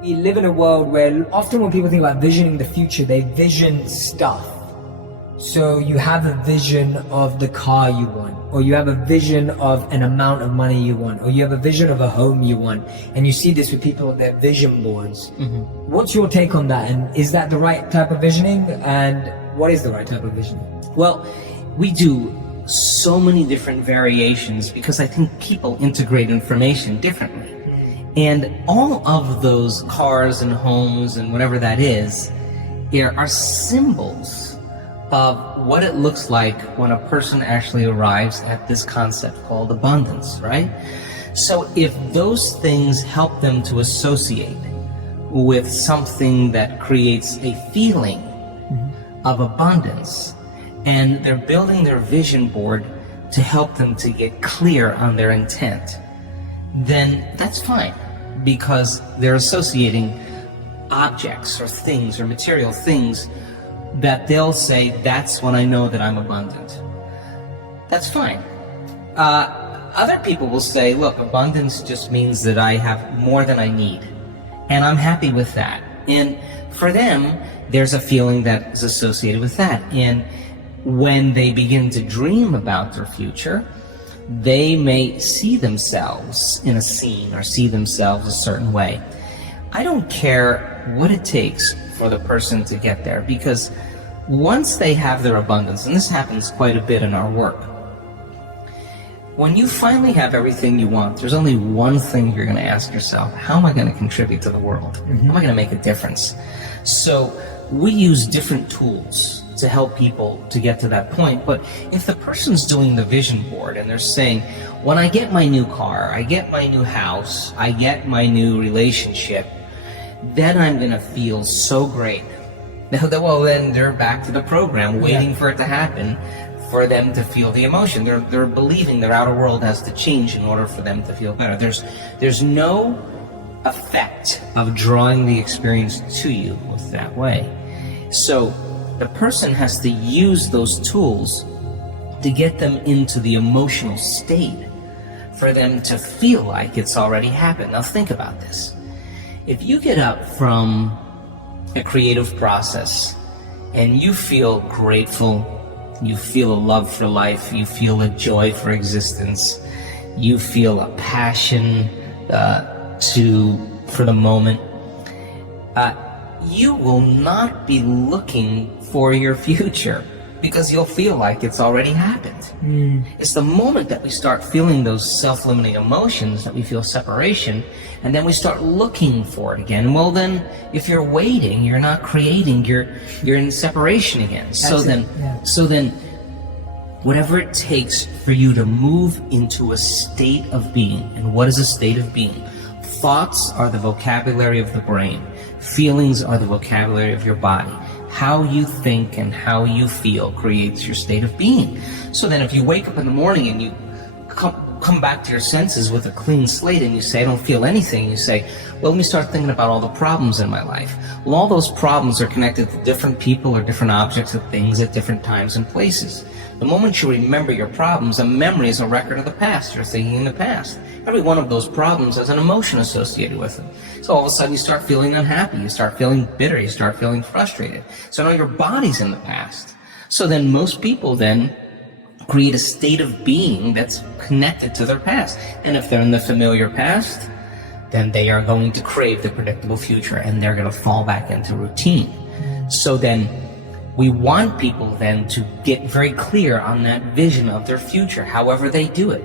We live in a world where often when people think about visioning the future, they vision stuff. So you have a vision of the car you want, or you have a vision of an amount of money you want, or you have a vision of a home you want. And you see this with people on their vision boards. What's your take on that? And is that the right type of visioning? And what is the right type of visioning? Well, we do so many different variations because I think people integrate information differently. And all of those cars and homes and whatever that is, there are symbols of what it looks like when a person actually arrives at this concept called abundance, right? So if those things help them to associate with something that creates a feeling of abundance, and they're building their vision board to help them to get clear on their intent, then that's fine, because they're associating objects or things or material things that they'll say, that's when I know that I'm abundant. That's fine. Other people will say, look, abundance just means that I have more than I need, and I'm happy with that. And for them, there's a feeling that is associated with that. And when they begin to dream about their future, they may see themselves in a scene or see themselves a certain way. I don't care what it takes for the person to get there, because once they have their abundance, and this happens quite a bit in our work, when you finally have everything you want, there's only one thing you're going to ask yourself: how am I going to contribute to the world? How am I going to make a difference? So we use different tools to help people to get to that point. But if the person's doing the vision board and they're saying, when I get my new car, I get my new house, I get my new relationship, then I'm going to feel so great. Well, then they're back to the program, waiting for it to happen for them to feel the emotion. They're believing their outer world has to change in order for them to feel better. There's no effect of drawing the experience to you with that way. So the person has to use those tools to get them into the emotional state for them to feel like it's already happened. Now think about this. If you get up from a creative process and you feel grateful, you feel a love for life, you feel a joy for existence, you feel a passion for the moment, you will not be looking for your future, because you'll feel like it's already happened. It's the moment that we start feeling those self-limiting emotions that we feel separation, and then we start looking for it again. Well, then if you're waiting, you're not creating, you're in separation again. So then whatever it takes for you to move into a state of being. And what is a state of being? Thoughts are the vocabulary of the brain. Feelings are the vocabulary of your body. How you think and how you feel creates your state of being. So then if you wake up in the morning and you come back to your senses with a clean slate and you say, I don't feel anything, you say, well, let me start thinking about all the problems in my life. Well, all those problems are connected to different people or different objects or things at different times and places. The moment you remember your problems, a memory is a record of the past. You're thinking in the past. Every one of those problems has an emotion associated with them. So all of a sudden you start feeling unhappy, you start feeling bitter, you start feeling frustrated. So now your body's in the past. So then most people then create a state of being that's connected to their past. And if they're in the familiar past, then they are going to crave the predictable future, and they're going to fall back into routine. So then we want people then to get very clear on that vision of their future, however they do it,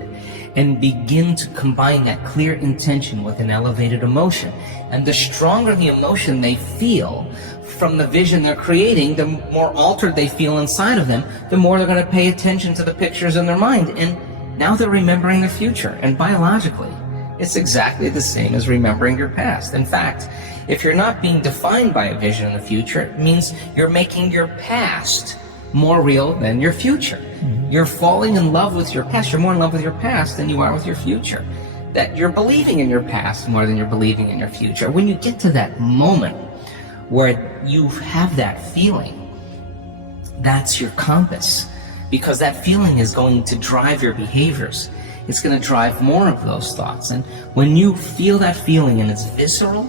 and begin to combine that clear intention with an elevated emotion. And the stronger the emotion they feel from the vision they're creating, the more altered they feel inside of them, the more they're going to pay attention to the pictures in their mind. And now they're remembering the future. And biologically, it's exactly the same as remembering your past. In fact, if you're not being defined by a vision in the future, it means you're making your past more real than your future. You're falling in love with your past. You're more in love with your past than you are with your future. That you're believing in your past more than you're believing in your future. When you get to that moment where you have that feeling, that's your compass, because that feeling is going to drive your behaviors. It's going to drive more of those thoughts. And when you feel that feeling and it's visceral,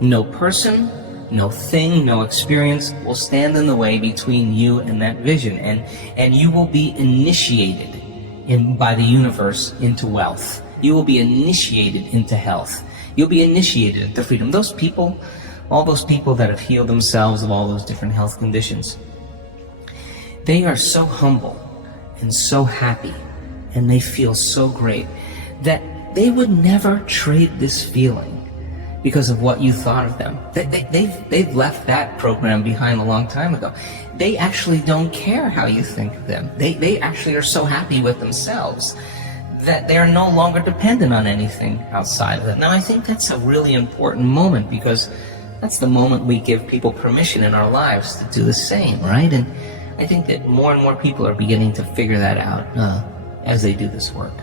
No person, no thing, no experience will stand in the way between you and that vision, and you will be initiated by the universe into wealth. You will be initiated into health. You'll be initiated into freedom. Those people, all those people that have healed themselves of all those different health conditions, they are so humble and so happy, and they feel so great that they would never trade this feeling because of what you thought of them. They've left that program behind a long time ago. They actually don't care how you think of them. They actually are so happy with themselves that they are no longer dependent on anything outside of them. Now, I think that's a really important moment, because that's the moment we give people permission in our lives to do the same, right? And I think that more and more people are beginning to figure that out as they do this work.